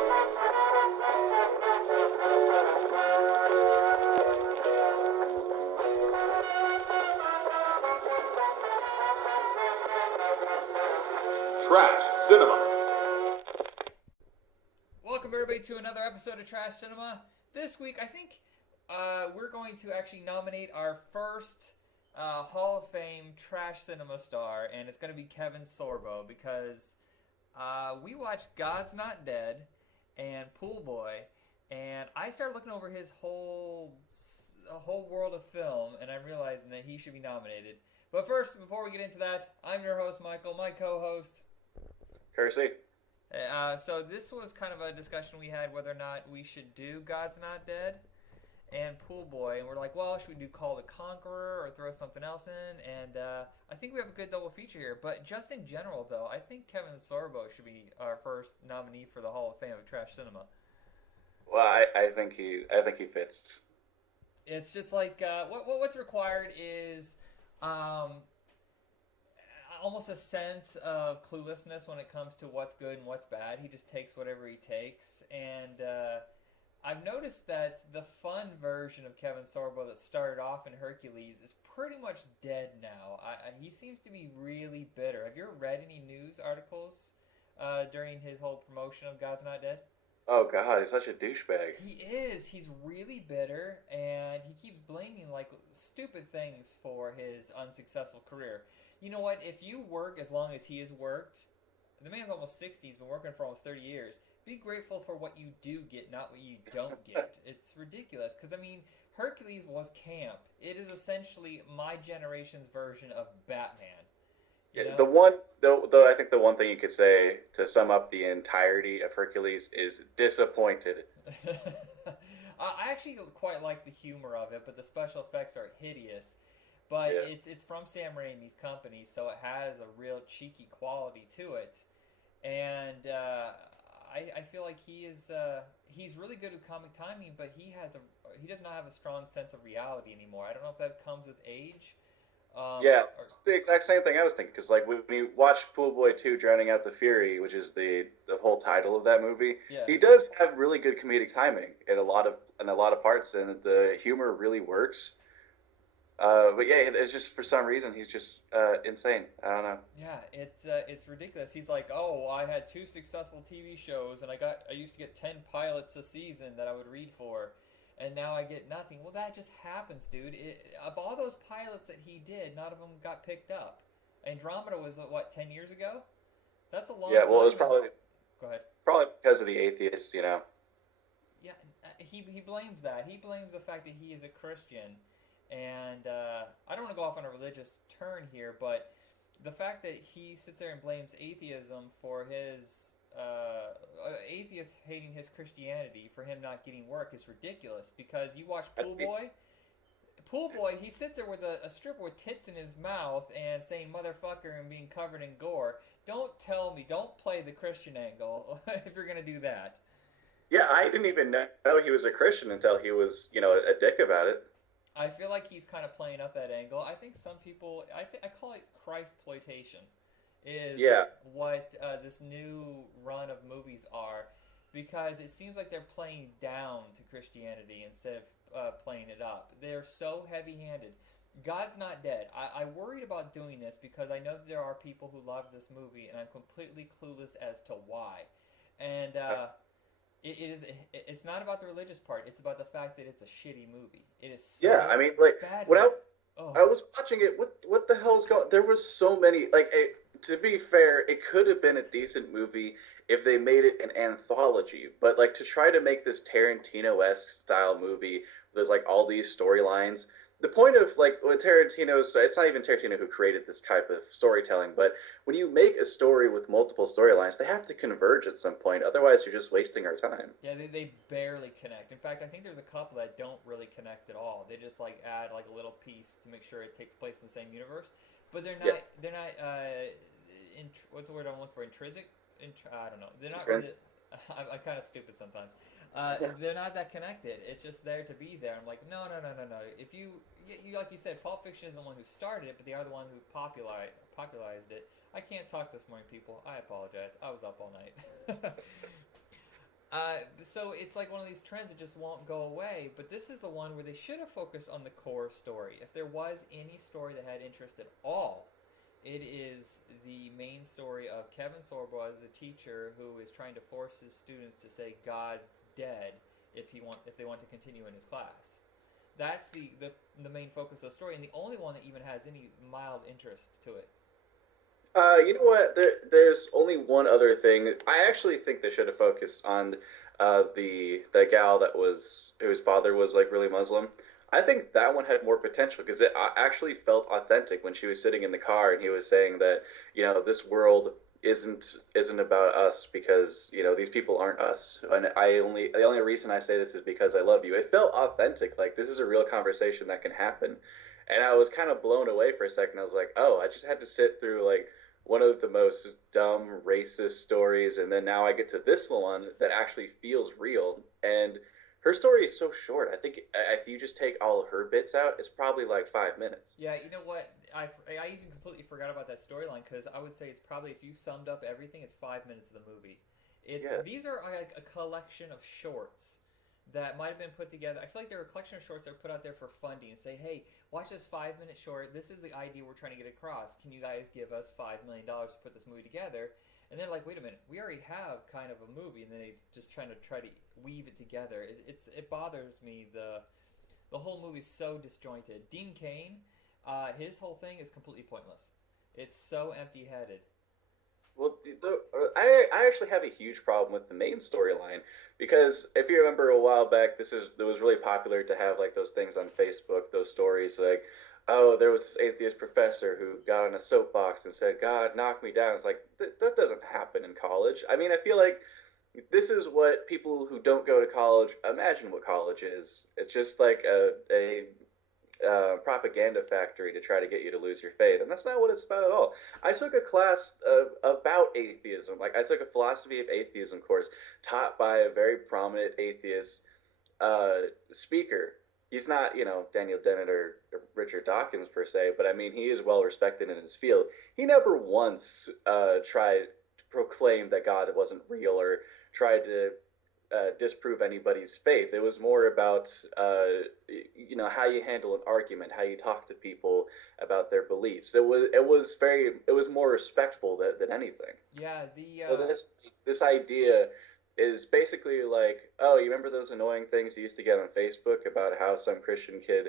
Trash Cinema. Welcome everybody to another episode of Trash Cinema. This week, I think we're going to actually nominate our first Hall of Fame Trash Cinema star, and it's going to be Kevin Sorbo because we watched God's Not Dead and Poolboy, and I started looking over his whole world of film, and I'm realizing that he should be nominated. But first, before we get into that, I'm your host, Michael. My co-host, Kersey. So this was kind of a discussion we had whether or not we should do God's Not Dead and Poolboy, and we're like, well, should we do Call the Conqueror or throw something else in? And I think we have a good double feature here. But just in general, though, I think Kevin Sorbo should be our first nominee for the Hall of Fame of Trash Cinema. Well, I think he fits. It's just like what's required is almost a sense of cluelessness when it comes to what's good and what's bad. He just takes whatever he takes, and I've noticed that the fun version of Kevin Sorbo that started off in Hercules is pretty much dead now. He seems to be really bitter. Have you ever read any news articles during his whole promotion of God's Not Dead? Oh God, he's such a douchebag. He is. He's really bitter, and he keeps blaming like stupid things for his unsuccessful career. You know what? If you work as long as he has worked, the man's almost 60. He's been working for almost 30 years. Be grateful for what you do get, not what you don't get. It's ridiculous. Because, I mean, Hercules was camp. It is essentially my generation's version of Batman. You know? Though I think the one thing you could say to sum up the entirety of Hercules is disappointed. I actually quite like the humor of it, but the special effects are hideous. But Yeah. it's from Sam Raimi's company, so it has a real cheeky quality to it. And I feel like he's really good with comic timing, but he does not have a strong sense of reality anymore. I don't know if that comes with age. It's the exact same thing I was thinking. Because like when you watch Poolboy 2 Drowning Out the Fury, which is the whole title of that movie, Yeah. he does have really good comedic timing in a lot of parts, and the humor really works. But yeah, it's just for some reason he's just insane. I don't know. Yeah, it's ridiculous. He's like, oh, I had 2 successful TV shows, and I used to get 10 pilots a season that I would read for, and now I get nothing. Well, that just happens, dude. Of all those pilots that he did, none of them got picked up. Andromeda was what, 10 years ago? That's a long time. Yeah, well, it was probably Go ahead. probably because of the atheists, you know. Yeah, he blames that. He blames the fact that he is a Christian. And I don't want to go off on a religious turn here, but the fact that he sits there and blames atheism for his atheists hating his Christianity for him not getting work is ridiculous. Because you watch Poolboy, he sits there with a stripper with tits in his mouth and saying motherfucker and being covered in gore. Don't play the Christian angle if you're gonna do that. Yeah, I didn't even know he was a Christian until he was, a dick about it. I feel like he's kind of playing up that angle. I think some people, I call it Christploitation, is what this new run of movies are, because it seems like they're playing down to Christianity instead of playing it up. They're so heavy-handed. God's Not Dead. I worried about doing this because I know that there are people who love this movie, and I'm completely clueless as to why. And It's not about the religious part. It's about the fact that it's a shitty movie. It is so I mean, like bad. when I was watching it, what the hell's going? There was so many. To be fair, it could have been a decent movie if they made it an anthology. But like to try to make this Tarantino-esque style movie, there's like all these storylines. The point of like with Tarantino's, it's not even Tarantino who created this type of storytelling, but when you make a story with multiple storylines, they have to converge at some point. Otherwise, you're just wasting our time. Yeah, they barely connect. In fact, I think there's a couple that don't really connect at all. They just like add like a little piece to make sure it takes place in the same universe, but they're not. Yeah. They're not. What's the word I'm looking for? Intrinsic. I don't know. They're not really. I'm kind of stupid sometimes. They're not that connected. It's just there to be there. I'm like, no. If you like you said, Pulp Fiction isn't the one who started it, but they are the one who popularized it. I can't talk this morning, people. I apologize. I was up all night. So it's like one of these trends that just won't go away. But this is the one where they should have focused on the core story. If there was any story that had interest at all, it is the main story of Kevin Sorbo as the teacher who is trying to force his students to say God's dead if they want to continue in his class. That's the main focus of the story, and the only one that even has any mild interest to it. You know what? There's only one other thing. I actually think they should have focused on the gal that was whose father was like really Muslim. I think that one had more potential because it actually felt authentic when she was sitting in the car and he was saying that this world isn't about us because these people aren't us. And the only reason I say this is because I love you. It felt authentic. Like this is a real conversation that can happen. And I was kind of blown away for a second. I was like, oh, I just had to sit through like one of the most dumb racist stories, and then now I get to this one that actually feels real. And her story is so short. I think if you just take all of her bits out, it's probably like 5 minutes. Yeah, you know what? I even completely forgot about that storyline because I would say it's probably if you summed up everything, it's 5 minutes of the movie. Yeah. These are like a collection of shorts that might have been put together. I feel like they're a collection of shorts that are put out there for funding and say, hey, watch this 5 minute short. This is the idea we're trying to get across. Can you guys give us $5 million to put this movie together? And they're like, wait a minute, we already have kind of a movie, and then they just try to weave it together. It bothers me. The whole movie's so disjointed. Dean Cain, his whole thing is completely pointless. It's so empty-headed. Well, I actually have a huge problem with the main storyline because if you remember a while back, it was really popular to have like those things on Facebook, those stories like, oh, there was this atheist professor who got on a soapbox and said, "God, knock me down." It's like that doesn't happen in college. I mean, I feel like this is what people who don't go to college imagine what college is. It's just like a propaganda factory to try to get you to lose your faith, and that's not what it's about at all. I took a class about atheism. Like I took a philosophy of atheism course taught by a very prominent atheist speaker. He's not, Daniel Dennett or Richard Dawkins per se, but I mean, he is well respected in his field. He never once tried to proclaim that God wasn't real or tried to disprove anybody's faith. It was more about how you handle an argument, how you talk to people about their beliefs. It was more respectful than anything. Yeah, the So this idea is basically like, oh, you remember those annoying things you used to get on Facebook about how some Christian kid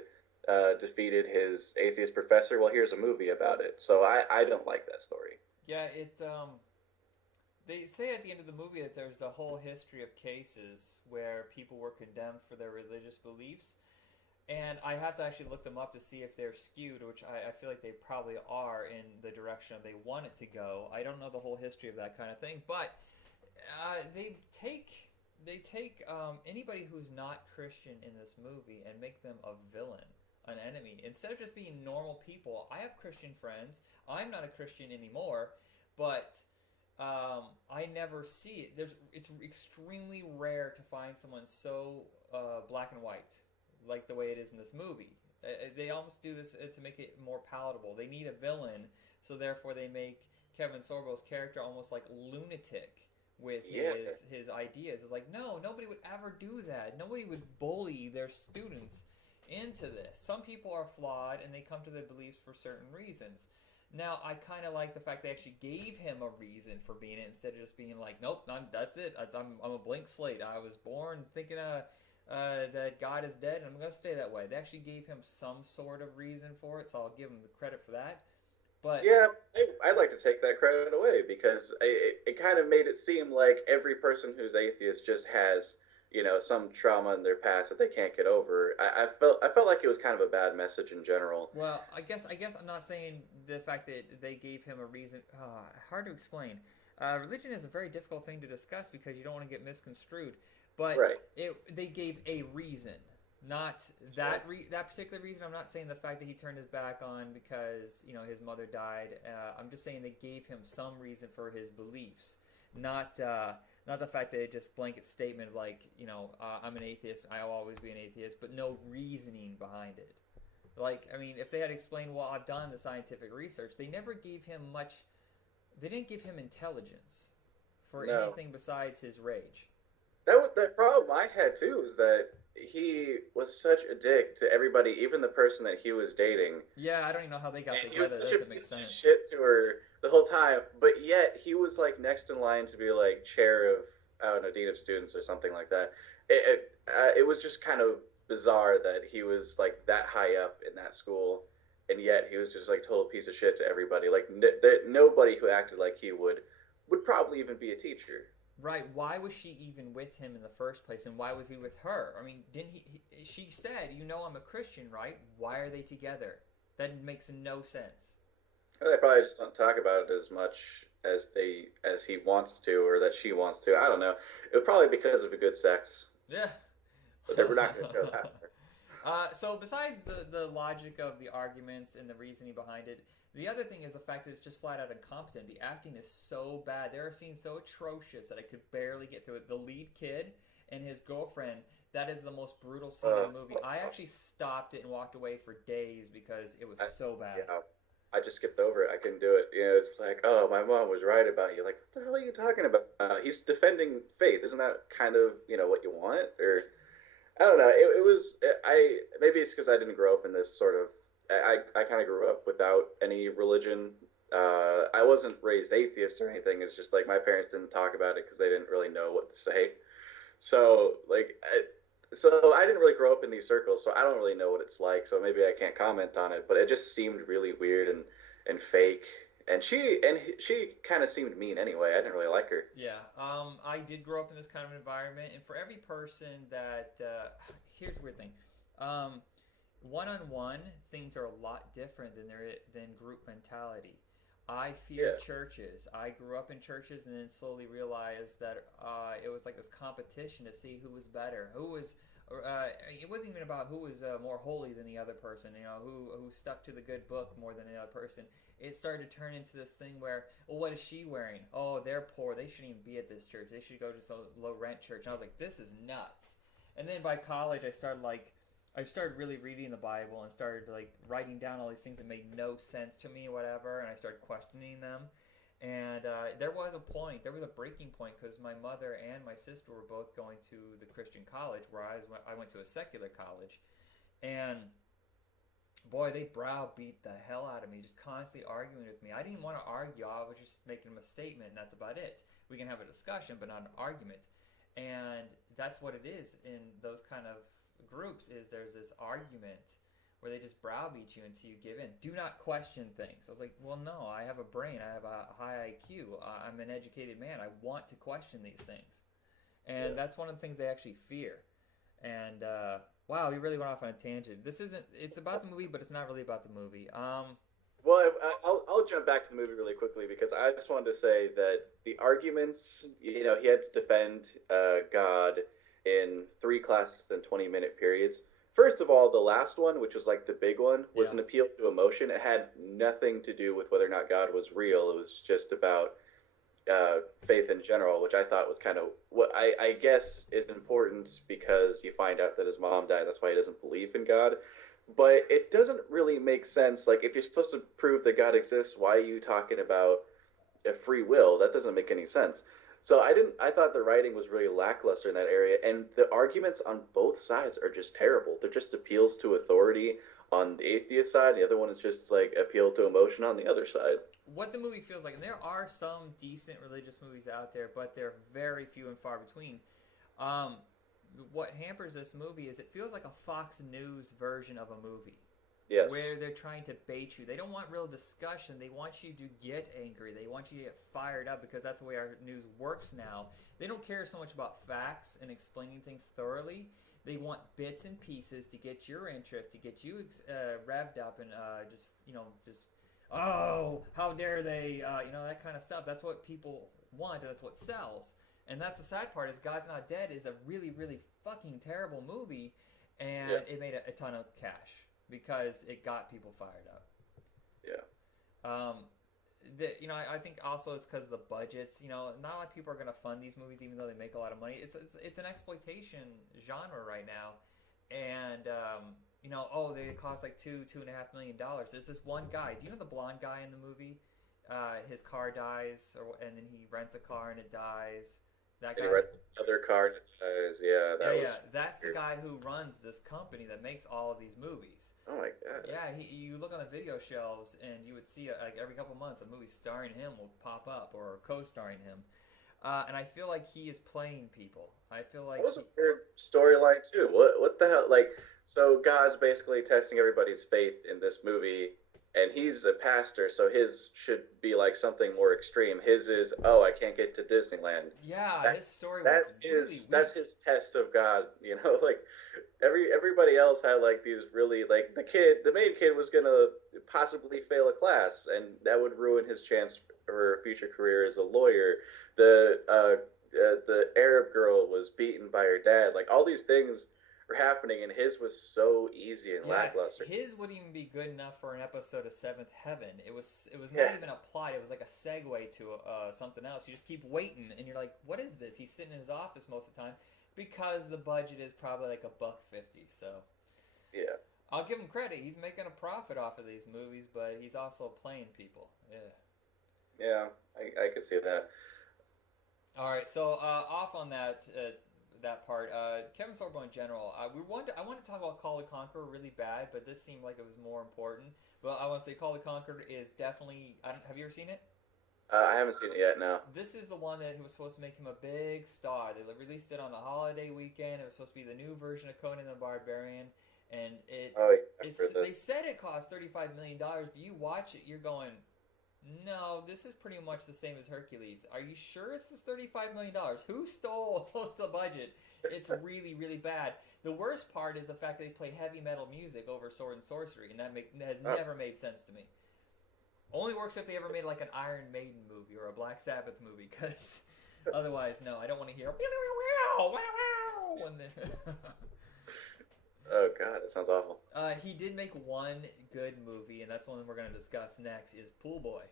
defeated his atheist professor? Well, here's a movie about it. So I don't like that story. yeah it They say at the end of the movie that there's a whole history of cases where people were condemned for their religious beliefs. And I have to actually look them up to see if they're skewed, which I feel like they probably are in the direction they want it to go. I don't know the whole history of that kind of thing, but they take anybody who's not Christian in this movie and make them a villain, an enemy. Instead of just being normal people, I have Christian friends. I'm not a Christian anymore, but I never see it. It's extremely rare to find someone so black and white, like the way it is in this movie. They almost do this to make it more palatable. They need a villain, so therefore they make Kevin Sorbo's character almost like lunatic with Yeah. his ideas. It's like, no, nobody would ever do that. Nobody would bully their students into this. Some people are flawed and they come to their beliefs for certain reasons. Now, I kind of like the fact they actually gave him a reason for being it instead of just being like, nope, that's it. I'm a blank slate. I was born thinking that God is dead, and I'm going to stay that way. They actually gave him some sort of reason for it, so I'll give him the credit for that. But Yeah, I'd like to take that credit away because it kind of made it seem like every person who's atheist just has, some trauma in their past that they can't get over. I felt like it was kind of a bad message in general. well, I guess I'm not saying the fact that they gave him a reason. Hard to explain. Religion is a very difficult thing to discuss because you don't want to get misconstrued. But Right. they gave a reason, not Sure. that particular reason. I'm not saying the fact that he turned his back on because his mother died. I'm just saying they gave him some reason for his beliefs, not the fact that it just blanket statement of like I'm an atheist. I'll always be an atheist, but no reasoning behind it. Like I mean, if they had explained, well, I've done the scientific research, they never gave him much. They didn't give him intelligence for No. anything besides his rage. that problem I had too was that he was such a dick to everybody, even the person that he was dating, Yeah, I don't even know how they got and he was together. That such a doesn't make piece of sense. shit to her the whole time. But yet he was like next in line to be like chair of, I don't know, dean of students or something like that. It was just kind of bizarre that he was like that high up in that school, and yet he was just like total piece of shit to everybody. Like that nobody who acted like he would probably even be a teacher. Right? Why was she even with him in the first place, and why was he with her? I mean, didn't he? She said, "You know, I'm a Christian, right? Why are they together?" That makes no sense. They probably just don't talk about it as much as he wants to or that she wants to. I don't know. It was probably because of a good sex, Yeah. but we're not going to show that part. So besides the logic of the arguments and the reasoning behind it, the other thing is the fact that it's just flat out incompetent. The acting is so bad. There are scenes so atrocious that I could barely get through it. The lead kid and his girlfriend, that is the most brutal scene in Uh, the movie. I actually stopped it and walked away for days because it was I, so bad. yeah, I just skipped over it. I couldn't do it. You know, it's like, oh, my mom was right about you. Like, what the hell are you talking about? He's defending faith. Isn't that kind of what you want? Or I don't know. It was I maybe it's because I didn't grow up in this sort of. I kind of grew up without any religion. I wasn't raised atheist or anything. It's just like my parents didn't talk about it because they didn't really know what to say. So so I didn't really grow up in these circles, so I don't really know what it's like. So maybe I can't comment on it. But it just seemed really weird and fake. And she kind of seemed mean anyway. I didn't really like her. Yeah, I did grow up in this kind of environment, and for every person that here's the weird thing, um, one on one things are a lot different than group mentality. I fear Yeah. churches. I grew up in churches, and then slowly realized that it was like this competition to see who was better, who was. It wasn't even about who was more holy than the other person. You know, who stuck to the good book more than the other person. It started to turn into this thing where, well, what is she wearing? Oh, they're poor. They shouldn't even be at this church. They should go to some low rent church. And I was like, this is nuts. And then by college, I started really reading the Bible and started like writing down all these things that made no sense to me, whatever. And I started questioning them. And there was a point, there was a breaking point because my mother and my sister were both going to the Christian college, whereas I went to a secular college. And boy, they browbeat the hell out of me, just constantly arguing with me. I didn't want to argue. I was just making them a statement, and that's about it. We can have a discussion, but not an argument. And that's what it is in those kind of groups. Is there's this argument where they just browbeat you until you give in. Do not question things. I was like, well, no, I have a brain. I have a high IQ. I'm an educated man. I want to question these things, and Yeah. that's one of the things they actually fear. And wow, we really went off on a tangent. This isn't. It's about the movie, but it's not really about the movie. Well, I'll jump back to the movie really quickly because I just wanted to say that the arguments, he had to defend God in three classes in 20-minute periods. First of all, the last one, which was like the big one, was Yeah. an appeal to emotion. It had nothing to do with whether or not God was real. It was just about faith in general, which I thought was kind of what I guess is important because you find out that his mom died. That's why he doesn't believe in God. But it doesn't really make sense. Like, if you're supposed to prove that God exists, why are you talking about a free will? That doesn't make any sense. So I didn't. I thought the writing was really lackluster in that area, and the arguments on both sides are just terrible. They're just appeals to authority on the atheist side. The other one is just like appeal to emotion on the other side. What the movie feels like, and there are some decent religious movies out there, but they're very few and far between. Um, what hampers this movie is it feels like a Fox News version of a movie Yes. where they're trying to bait you. They don't want real discussion. They want you to get angry. They want you to get fired up because that's the way our news works now. They don't care so much about facts and explaining things thoroughly. They want bits and pieces to get your interest, to get you revved up and just oh, how dare they, that kind of stuff. That's what people want, and that's what sells. And that's the sad part is God's Not Dead is a really, really fucking terrible movie, and Yeah. it made a ton of cash because it got people fired up. Yeah. Um, I think also it's because of the budgets. Not a lot of people are going to fund these movies, even though they make a lot of money. It's an exploitation genre right now, and oh, they cost like $2.5 million. There's this one guy. Do you know the blonde guy in the movie? His car dies, and then he rents a car and it dies. That And he guy. writes another card. Yeah, Yeah, that was yeah. That's the weird. guy who runs this company that makes all of these movies. Oh my god. Yeah, you look on the video shelves and you would see like every couple months a movie starring him will pop up or co-starring him, and I feel like he is playing people. I feel That like was a weird storyline too. What the hell? Like, so God's basically testing everybody's faith in this movie, and he's a pastor, so his should be like something more extreme. His is, oh, I can't get to Disneyland. yeah, That his story was that's really that's weak. his test of God. Like everybody else had like these really like the main kid was gonna possibly fail a class, and that would ruin his chance for a future career as a lawyer. The Arab girl was beaten by her dad. Like all these things were happening, and his was so easy and Yeah, lackluster. his wouldn't even be good enough for an episode of Seventh Heaven. It was not Yeah. even a plot. It was like a segue to something else. You just keep waiting, and you're like, "What is this?" He's sitting in his office most of the time because the budget is probably like $1.50. So Yeah. I'll give him credit. He's making a profit off of these movies, but he's also playing people. Yeah. Yeah. I could see that. All right. So off on that part, Kevin Sorbo in general. I want to talk about Call the Conqueror really bad, but this seemed like it was more important. But I want to say Call the Conqueror is definitely. Have you ever seen it? I haven't seen it yet. No. This is the one that was supposed to make him a big star. They released it on the holiday weekend. It was supposed to be the new version of Conan the Barbarian, and Oh, yeah, I've it's heard they this. said it cost $35 million, but you watch it, you're going, no, this is pretty much the same as Hercules. Are you sure it's this $35 million? Who stole most of the budget? It's really, really bad. The worst part is the fact that they play heavy metal music over sword and sorcery, and that has Oh, never made sense to me. Only works if they ever made like an Iron Maiden movie or a Black Sabbath movie, because otherwise, no, I don't want to hear when the oh God, that sounds awful. he did make one good movie, and that's one we're going to discuss next. Is Poolboy?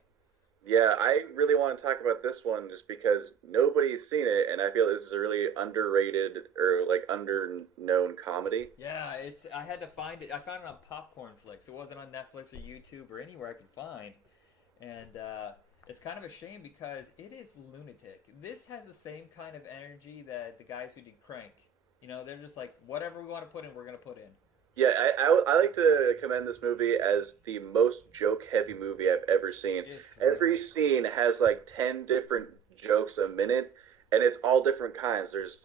Yeah, I really want to talk about this one just because nobody's seen it, and I feel this is a really underrated or like under-known comedy. Yeah, it's. I had to find it. I found it on Popcorn Flicks. It wasn't on Netflix or YouTube or anywhere I could find, and it's kind of a shame because it is lunatic. This has the same kind of energy that the guys who did Crank. They're just like whatever we want to put in, we're gonna put in. Yeah, I like to commend this movie as the most joke-heavy movie I've ever seen. It's Every really. scene has like 10 different jokes a minute, and it's all different kinds. There's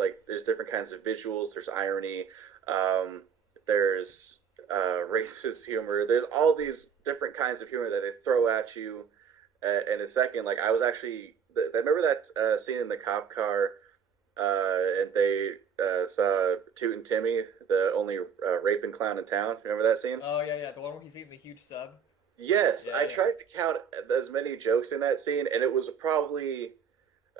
different kinds of visuals. There's irony. Um, there's racist humor. There's all these different kinds of humor that they throw at you in a second. Like I was actually, remember that scene in the cop car, and they saw Toot and Timmy, the only raping clown in town. Remember that scene? Oh yeah, yeah, the one where he's eating the huge sub. Yes, Yeah, I yeah, tried to count as many jokes in that scene, and it was probably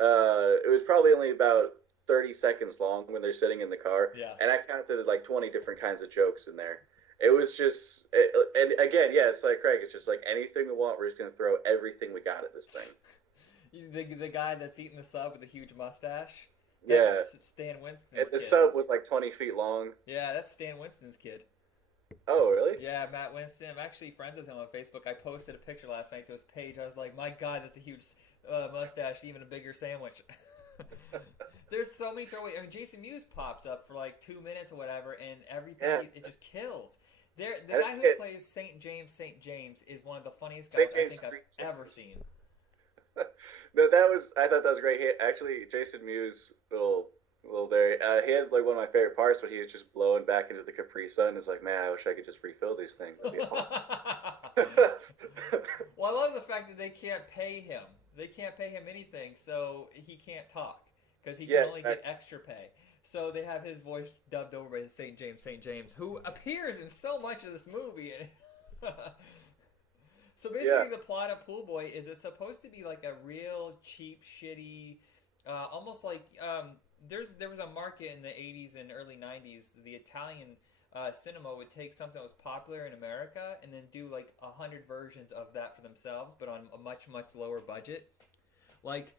only about 30 seconds long when they're sitting in the car, yeah. and I counted like 20 different kinds of jokes in there. It was just, and again, yeah, it's like Craig. It's just like anything we want, we're just gonna throw everything we got at this thing. The guy that's eating the sub with the huge mustache. Yeah, That's Stan and Winston's the kid. sub was like 20 feet long. Yeah, that's Stan Winston's kid. Oh, really? Yeah, Matt Winston. I'm actually friends with him on Facebook. I posted a picture last night to his page. I was like, my God, that's a huge mustache, even a bigger sandwich. There's so many throwaway. I mean, Jason Mewes pops up for like 2 minutes or whatever, and everything Yeah. it just kills. The And guy who it, plays Saint James is one of the funniest guys St. I James think I've Street ever James. seen. No, I thought that was great. Actually, Jason Mewes little there. He had like one of my favorite parts when he was just blowing back into the Capri Sun. It's like, man, I wish I could just refill these things. That'd be awesome. Well, I love the fact that they can't pay him. They can't pay him anything, so he can't talk because he can Yeah, only get extra pay. So they have his voice dubbed over by Saint James, who appears in so much of this movie. So yeah. basically, the plot of Poolboy is it's supposed to be like a real cheap, shitty, almost like there was a market in the '80s and early '90s. The Italian cinema would take something that was popular in America and then do like 100 versions of that for themselves, but on a much lower budget. Like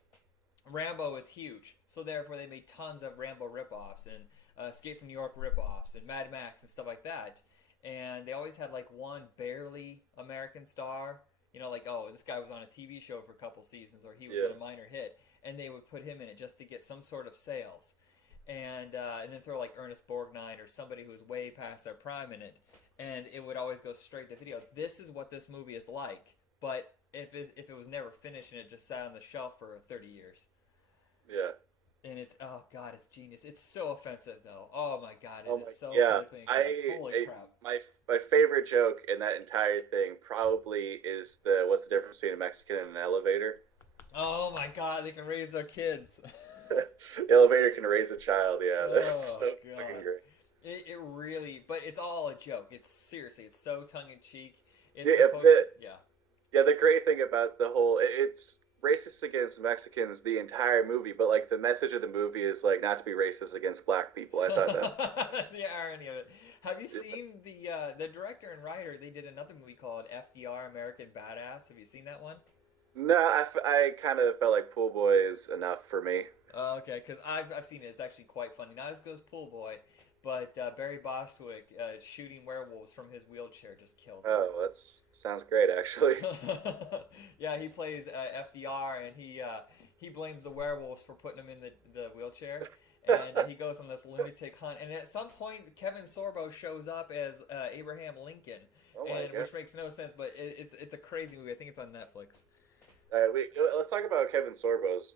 Rambo is huge, so therefore they made tons of Rambo ripoffs and Escape from New York ripoffs and Mad Max and stuff like that. And they always had like one barely American star, like, oh, this guy was on a TV show for a couple seasons or he was Yeah. at a minor hit. and they would put him in it just to get some sort of sales, and then throw like Ernest Borgnine or somebody who was way past their prime in it, and it would always go straight to video. This is what this movie is like, but if it was never finished and it just sat on the shelf for 30 years. Yeah. And it's, oh god, it's genius. It's so offensive though. Oh my god, Oh it my, is so yeah. politically incorrect. Holy crap. My favorite joke in that entire thing probably is the what's the difference between a Mexican and an elevator? Oh my god, they can raise their kids. The elevator can raise a child. Yeah, that's Oh so god. fucking great. It really, but it's all a joke. It's seriously, it's so tongue in cheek. It's Yeah, supposed to, yeah. yeah. The great thing about the whole it's racist against Mexicans the entire movie, but like the message of the movie is like not to be racist against black people. I thought that. The irony of it. Have you seen the director and writer? They did another movie called FDR American Badass. Have you seen that one? No, I kind of felt like Poolboy is enough for me. Okay, because I've seen it. It's actually quite funny. Not as good as Poolboy, but Barry Bostwick shooting werewolves from his wheelchair just kills me. Oh, that sounds great, actually. Yeah, he plays FDR, and he blames the werewolves for putting him in the wheelchair, and he goes on this lunatic hunt. And at some point, Kevin Sorbo shows up as Abraham Lincoln, Oh my God. which makes no sense, but it's a crazy movie. I think it's on Netflix. Let's talk about Kevin Sorbo's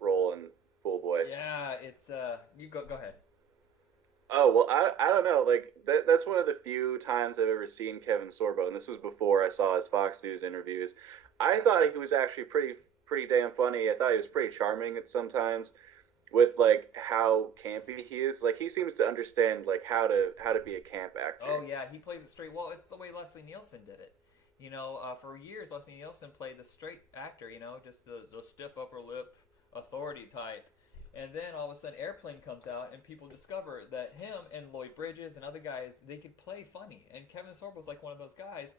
role in Poolboy. Yeah, it's you go ahead. Oh well, I don't know. Like that's one of the few times I've ever seen Kevin Sorbo, and this was before I saw his Fox News interviews. I thought he was actually pretty damn funny. I thought he was pretty charming at sometimes, with like how campy he is. Like he seems to understand like how to be a camp actor. Oh yeah, he plays it straight. Well, it's the way Leslie Nielsen did it. You know, for years Leslie Nielsen played the straight actor. You know, just the stiff upper lip authority type. And then all of a sudden, Airplane comes out, and people discover that him and Lloyd Bridges and other guys, they could play funny. And Kevin Sorbo was like one of those guys.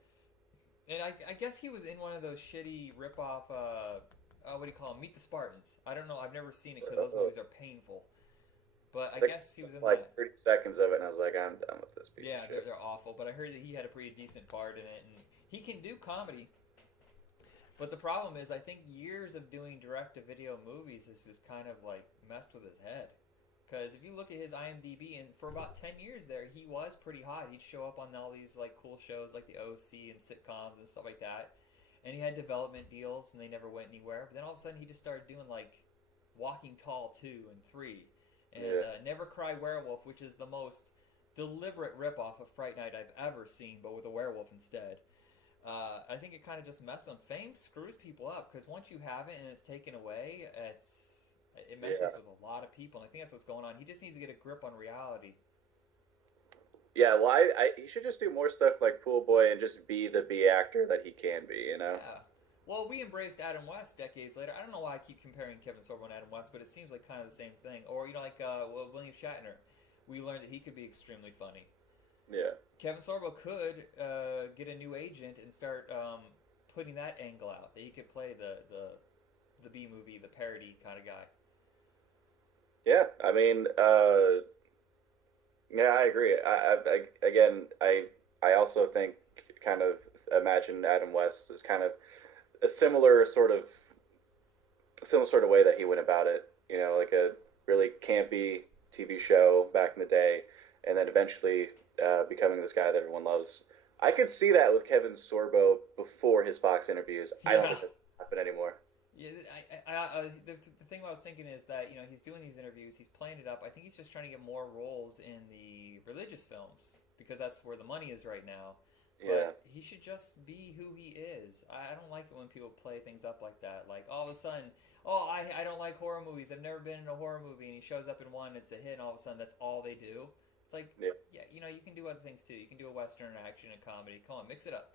And I guess he was in one of those shitty rip-off, what do you call them? Meet the Spartans. I don't know. I've never seen it because those movies are painful. But I guess he was in like that. 30 seconds of it, and I was like, I'm done with this piece Yeah, of shit. they're awful. But I heard that he had a pretty decent part in it, and he can do comedy. But the problem is, I think years of doing direct-to-video movies has just kind of like messed with his head. Because if you look at his IMDb, and for about 10 years there, he was pretty hot. He'd show up on all these like cool shows like the OC and sitcoms and stuff like that. And he had development deals, and they never went anywhere. But then all of a sudden, he just started doing like Walking Tall 2 and 3, and Never Cry Werewolf, which is the most deliberate ripoff of Fright Night I've ever seen, but with a werewolf instead. I think it kind of just messed with him. Fame screws people up because once you have it and it's taken away, it messes with a lot of people. And I think that's what's going on. He just needs to get a grip on reality. Yeah, well, he should just do more stuff like Poolboy and just be the B actor that he can be, you know? Yeah. Well, we embraced Adam West decades later. I don't know why I keep comparing Kevin Sorbo and Adam West, but it seems like kind of the same thing. Or, you know, like William Shatner. We learned that he could be extremely funny. Yeah. Kevin Sorbo could get a new agent and start putting that angle out, that he could play the B movie, the parody kind of guy. Yeah, I mean, yeah, I agree. I also think kind of imagine Adam West as kind of a similar sort of way that he went about it. You know, like a really campy TV show back in the day, and then eventually becoming this guy that everyone loves. I could see that with Kevin Sorbo before his Fox interviews. Yeah. I don't think that happen anymore. Yeah, the thing I was thinking is that, you know, he's doing these interviews, he's playing it up. I think he's just trying to get more roles in the religious films because that's where the money is right now. But he should just be who he is. I don't like it when people play things up like that. Like all of a sudden, I don't like horror movies. I've never been in a horror movie, and he shows up in one, it's a hit, and all of a sudden that's all they do. It's like, yeah, you know, you can do other things too. You can do a Western, action, and comedy. Come on, mix it up.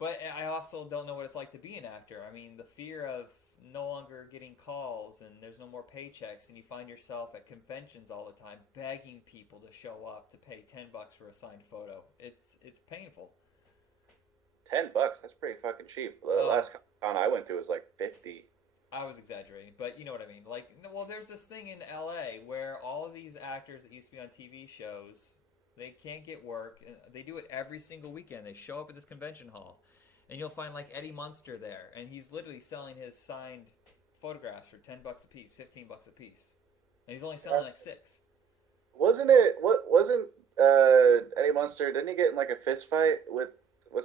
But I also don't know what it's like to be an actor. I mean, the fear of no longer getting calls and there's no more paychecks, and you find yourself at conventions all the time begging people to show up to pay $10 for a signed photo. It's painful. $10, that's pretty fucking cheap. The last con I went to was like 50. I was exaggerating, but you know what I mean. Like, well, there's this thing in LA where all of these actors that used to be on TV shows, they can't get work. They do it every single weekend. They show up at this convention hall, and you'll find like Eddie Munster there, and he's literally selling his signed photographs for $10 a piece, $15 a piece, and he's only selling like six. Wasn't it? What wasn't Eddie Munster? Didn't he get in like a fist fight with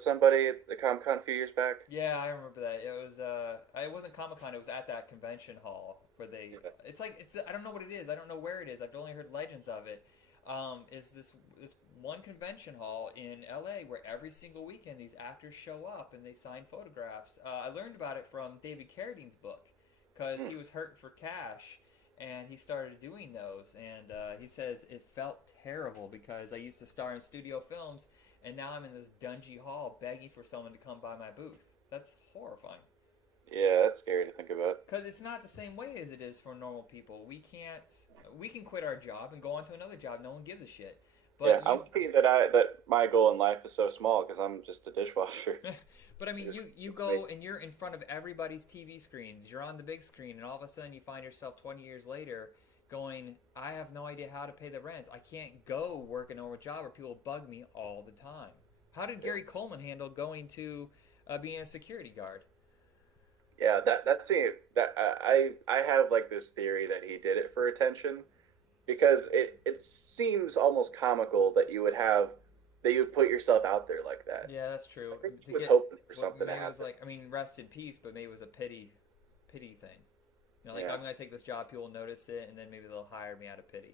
somebody at the Comic Con a few years back? Yeah, I remember that. It wasn't Comic Con. It was at that convention hall where they. It's like it's. I don't know what it is. I don't know where it is. I've only heard legends of it. Is this one convention hall in LA where every single weekend these actors show up and they sign photographs. I learned about it from David Carradine's book because he was hurt for cash and he started doing those. And he says it felt terrible because I used to star in studio films and now I'm in this dungy hall begging for someone to come by my booth. That's horrifying. Yeah, that's scary to think about. Because it's not the same way as it is for normal people. We can quit our job and go on to another job. No one gives a shit. But yeah, I'm lucky that my goal in life is so small because I'm just a dishwasher. But I mean, you go and you're in front of everybody's TV screens. You're on the big screen, and all of a sudden you find yourself 20 years later going, I have no idea how to pay the rent. I can't go work a normal job or people bug me all the time. How did Gary Coleman handle going to being a security guard? Yeah, that's the that I have like this theory that he did it for attention because it seems almost comical that you would put yourself out there like that. Yeah, that's true. I think he was hoping for something to maybe it happen. was like, I mean, rest in peace, but maybe it was a pity thing. You know, like Yeah. I'm gonna take this job, people will notice it, and then maybe they'll hire me out of pity.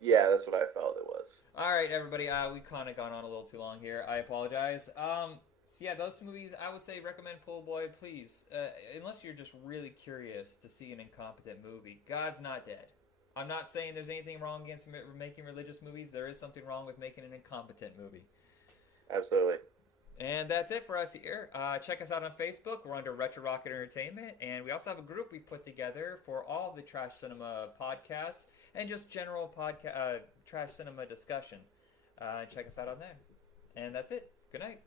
Yeah, that's what I felt it was. All right, everybody, we kind of gone on a little too long here. I apologize. So yeah, those two movies, I would say recommend Poolboy, please. Unless you're just really curious to see an incompetent movie. God's not dead. I'm not saying there's anything wrong against making religious movies. There is something wrong with making an incompetent movie. Absolutely. And that's it for us here. Check us out on Facebook. We're under Retro Rocket Entertainment. And we also have a group we've put together for all of the Trash Cinema podcasts and just general Trash Cinema discussion. Check us out on there. And that's it. Good night.